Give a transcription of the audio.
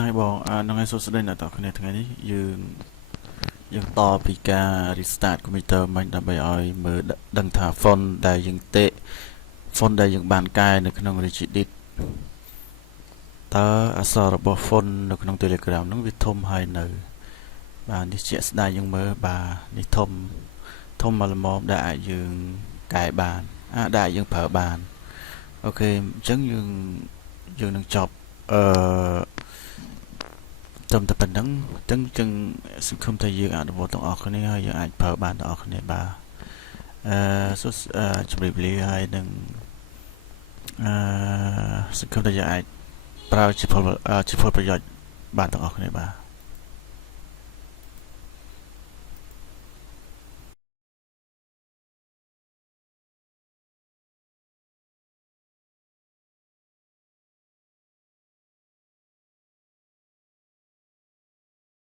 ណៃបងហ្នឹងហើយសួស្តីអ្នកទាំងគ្នាថ្ងៃនេះយើងតពីការ restart computer មិញដើម្បីឲ្យមើលដឹងថា font ដែលយើងទេ font ដែលយើងបានកែនៅក្នុង Regedit តើអក្សររបស់ font នៅក្នុង Telegram ហ្នឹងវាធំហើយនៅបាទនេះជាក់ស្ដែងយើងមើលបាទនេះធំមកល្មមដែលអាចយើងកែបានដែលយើងប្រើបានអូខេអញ្ចឹងយើងនឹងចប់ត្រឹមតែប៉ុណ្្នឹងអញ្ចឹងសង្ឃឹមថាយើងអនុវត្តទាំងអស់គ្នាហើយយើងអាចប្រើបានទាំងអស់គ្នាបាទជម្រាបលាហើយនឹងសង្ឃឹមថាយើងអាចប្រើជាផលប្រយោជន៍បានទាំងអស់គ្នាបាទ